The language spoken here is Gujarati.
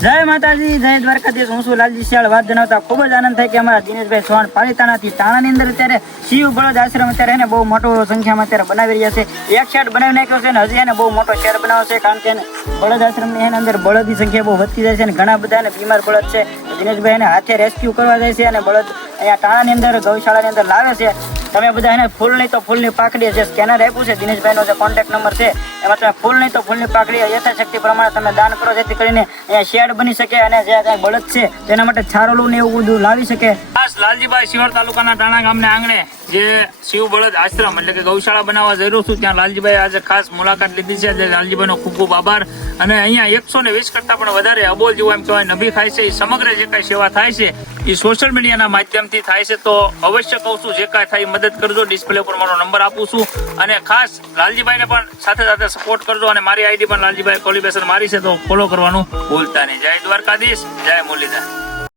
જય માતાજી, જય દ્વારકાધીશ. હું છું લાલજી શિયાળ. વાત જણાવતા ખૂબ જ આનંદ થાય કે અમારા દિનેશભાઈ ચૌહાણ પાલિતાણાથી તાણાની અંદર અત્યારે શિવ બળદ આશ્રમ અત્યારે એને બહુ મોટો સંખ્યામાં અત્યારે બનાવી રહ્યા છે. એક શેડ બનાવી નાખ્યો છે અને હજી એને બહુ મોટો શેડ બનાવ્યો છે, કારણ કે એને બળદ આશ્રમની એની અંદર બળદની સંખ્યા બહુ વધતી જાય છે અને ઘણા બધા એને બીમાર બળદ છે. દિનેશભાઈ એને હાથે રેસ્ક્યુ કરવા જાય છે અને બળદ અહીંયા તાણાની અંદર ગૌશાળાની અંદર લાવે છે. તમે બધા એને ફૂલ નહીં તો ફૂલની પાકડી જે સ્કેનર આપ્યું છે દિનેશભાઈનો જે કોન્ટેક્ટ નંબર છે, એમાં તમે ફૂલ નહીં તો ફૂલની પાકડી યથાશક્તિ પ્રમાણે તમે દાન કરો, જેથી કરીને અહીંયા શેડ બની શકે અને જે કાંઈ બળદ છે તેના માટે છારોલું ને એવું બધું લાવી શકે. ખાસ લાલજીભાઈ શિહોર તાલુકાના ટાણા ગામને આંગણે જે શિવ બળદ આશ્રમ એટલે કે ગૌશાળા બનાવવા જરૂર છું, ત્યાં લાલજીભાઈ આજે ખાસ મુલાકાત લીધી છે. લાલજીભાઈનો ખૂબ ખૂબ આભાર. અને અહીંયા 120 કરતા પણ વધારે અબોલ જેવું એમ કહેવાય નભી ખાય છે. એ સમગ્ર જે કાંઈ સેવા થાય છે એ સોશિયલ મીડિયાના માધ્યમથી થાય છે. તો અવશ્ય કહું છું, જે કાંઈ થાય મદદ કરજો. ડિસ્પ્લે ઉપર મારો નંબર આપું છું અને ખાસ લાલજીભાઈને પણ સાથે સાથે સપોર્ટ કરજો. અને મારી આઈડી પણ લાલજીભાઈ કોલિબેશન મારી છે, તો ફોલો કરવાનું ભૂલતા નહીં. જય દ્વારકાધીશ, જય મુરલીધર.